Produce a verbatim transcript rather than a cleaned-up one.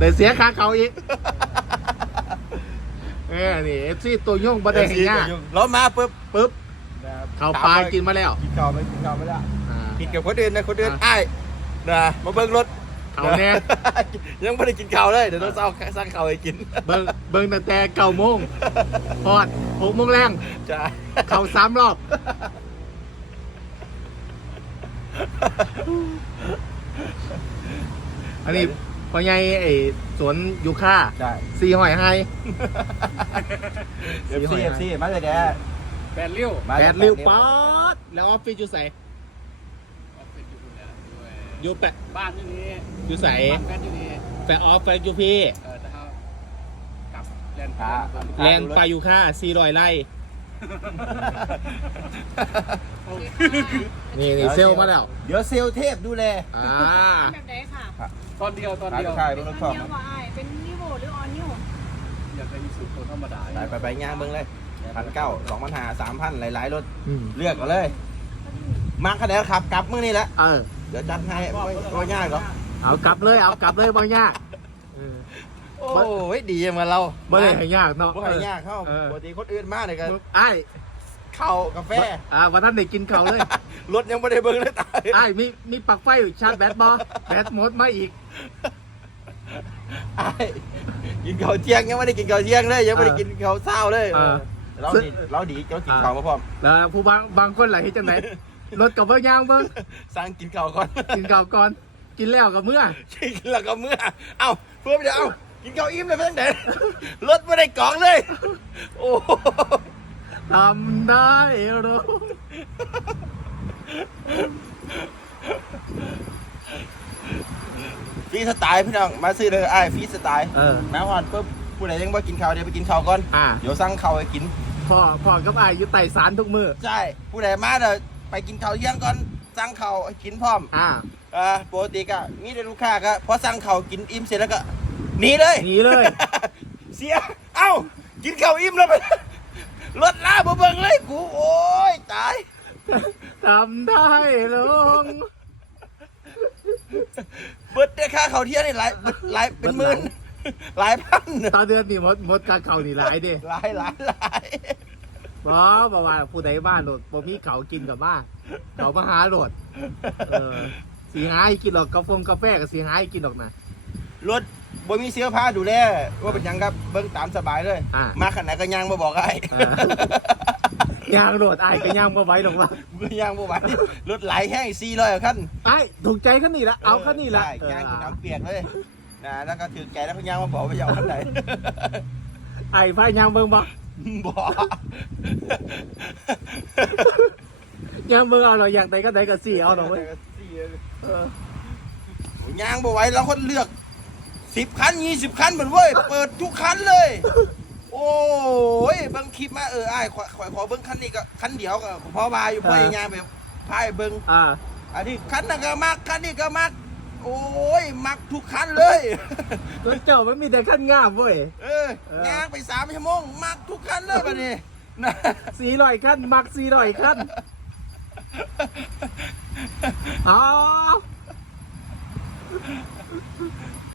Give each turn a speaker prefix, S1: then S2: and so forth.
S1: แต่เสียค่าเขาอีกเออนี่เอฟซีตัวย่งประเด็นง่าย
S2: เรามาปุ๊บ
S1: ปุ๊บเขาปลากินมาแล้ว
S2: กินข้าวไม่กินข้าวไม่ได้
S1: อ่า
S2: กินกับคนอื่นนะคนอื่นไอ้นะมาเบิ้งรถ
S1: เขาแน่
S2: ยังไม่ได้กินข้าวเลยเดี๋ยวต้องเอาสั่งข้าวให้กิน
S1: เบิ้งเบิ้งตั้งแต่เก้าโมงพอดหกโมงแรง
S2: ใช่
S1: เขาสามรอบอันนี้พอใหญ่ไอ้สวนยูคา
S2: ใช่
S1: ซีหอยไฮ
S2: เอฟซีเอฟซีมาเลยแก
S3: แปดเลี้ยว
S1: แปดริ้วป๊อดแล้วออฟฟิศอยู่ใส่
S3: ออฟฟิศอยู่เนี่ยด้วย
S1: อยู่แปะ
S3: บ้านอยู่นี่
S1: อยู่ใส่
S3: บ้านแฟนอยู่นี่
S1: แปะออฟแปะอยู่พี่
S3: เออแต่เขากลับแลนด์
S2: ขา
S1: แลนด์ปลายูคาสี่ร้อยไร่นี่นี่เซลลมาแล้ว
S2: เดี๋ยวเซลเทพดูแล
S1: อ่า
S4: แบบไหนค่ะ
S3: ตอนเดียวตอนเดียว
S2: ใช่
S4: เป็
S2: เบิ้
S4: น
S2: ง
S4: อั
S2: รถ
S4: น
S2: ฟอง
S4: เดียวว่าไอเป็นนิโวหรือออนนิว
S3: อยากได้มีสูตรคนธรรมดา
S2: ไปไปไปย่างเบิ้งเลยพันเก้าสองพันห้าสามพันหลายๆรถ
S1: อืม
S2: เลือกเอาเลยมาคะแนนขับกลับมื้อนี้แหละ
S1: เออ
S2: เดี๋ยวจัดให้ไม่ไม่ยากหรอก เอา
S1: เอากลับเลยเอากลับเลยบางยากเออ
S2: โอ้ยดีเหมือนเรา
S1: ไม่ได้ให้ยากเนาะ
S2: บ่ให้ยากเข้า
S1: เออ
S2: ปกติคนอื่นมากเลยกัน
S1: ไอ้าย
S2: ข้าวกาแฟ
S1: อ่าวันนั้นได้กินเขาวเลย
S2: รถยังไม่ได้เบิ้งเลยตาย
S1: ไอ้ายมีมีปลั๊กไฟอยู่ชาร์จแบตบอแบตหมดมาอีก
S2: ไอ้กินข้าวเที่ยงยังไม่ได้กินข้าวเที่ยงเลยยังไม่ได้
S1: เออ
S2: กินข้าวเช้าเลย
S1: เออ
S2: เราดีเราดีเรากินข้าวมาพร้อม
S1: แล้วผู้บางบางคนไหลจังไหนรถกับเบิ้งย่างเบิ้ง
S2: สั่งกินข้าวก่อน
S1: กินข้าวก่อนกินแล้วกับเมื่อ
S2: กินแล้วก็เมื่อเอ้าเพื่อนเดี๋ยวเอ้ากินข้าวอิ่มเลยเพื่อนเดี๋ยวรถไม่ได้กล่องเลย โอ้
S1: ทำได้หรอ
S2: ฟรีสไตล์พี่น้องมาซื้อเลยไอ้ฟรีสไตล์
S1: เออ
S2: แม้ฮอนปุ๊บผู้ใดยังไม่กินข้าวเดี๋ยวไปกินข้าวก่อน
S1: อ่า
S2: เดี๋ยวสั่งข้าวให้กิน
S1: พ่อพ่อกับไอ้ายอยู่ไต่สารทุกมือ
S2: ใช่ผู้ใดมาเดี๋ยวไปกินข้าวเที่ยงก่อนสั่งข้าวให้กินพร้อม
S1: อ่า
S2: อ่าปกติก็มีแต่ลูกค้าก็พอสั่งข้าวกินอิ่มเสร็จแล้วก็หนีเลย
S1: หนีเลย
S2: เสียเอ้ากินข้าวอิ่มแล้วไปรถล้าบ่เบิ่งเลยกูโอ้ยตาย
S1: ทำได้ลง
S2: เบิดได้ค่าข้าวเที่ยงนี่หลายเบิดหลายเป็นหมื่นหลายพัน
S1: ตาเดือนนี่หมดหมดการเขานี่หลายเด้
S2: หลายหลายหลาย
S1: บอบอกว่าผู้ใดบ้านโหลดบ่มีเขากินกับบ้านเขามาหาโหลดเออสีหาให้กินหรอกกาแฟกาแฟกับสีหาให้กินหรอกนะ
S2: รถบ่มีเสื้อผ้าดูแลว่าเป็นหยังครับเบิ่งตามสบายเลย
S1: อ่า
S2: มาขนาดก็ย่างมาบอกไอ้
S1: อ่า ย่างโหลดไอ้ายก็ย่างมาไว้หรอกว่า
S2: มือย่างบ่ไหวรถไหลแห้งสี่ร้อยขั้น
S1: ไอ้ายถูกใจขั้นนี้ละเอาขั้นนี้ละ
S2: ใช่ย่างกินน้ำเปียกเลยนะแล้วก็ถือใจแล้วก็ย่างมาบอกว่าจะเอาขั้นไหน
S1: ไอ้ไฟย่างเบิ่งบ่
S2: บอก
S1: ย่างเบิ่งเอาหรอกอย่างใดก็ใดก็สี่เอาหรอกเว้ยเออย่าง
S2: บ่ไหวแล้วคนเลือกสิบคันยี่สิบคันเหมือนเว้ยเปิดทุกคันเลย โอ้ยเบิ่งคลิปมาเออไอ้ายขอขอขอเบิ่งคันนี้ก็คันเดียวก็พอบายอยู่พ่อย่างย่างไปพายเบิ่ง
S1: อ่า
S2: อันนี้คันนั้นก็มักคันนี้ก็มัก โอ้ยมักทุกคันเลย
S1: แล้วเจ้ามันมีแต่ขั้นงามเว้ย
S2: เออย่างไปสามชั่วโมงมักทุกคันเลยบัดนี้นะ
S1: สี่ร้อยขั้นมักสี่ร้อยขั้นอ๋อ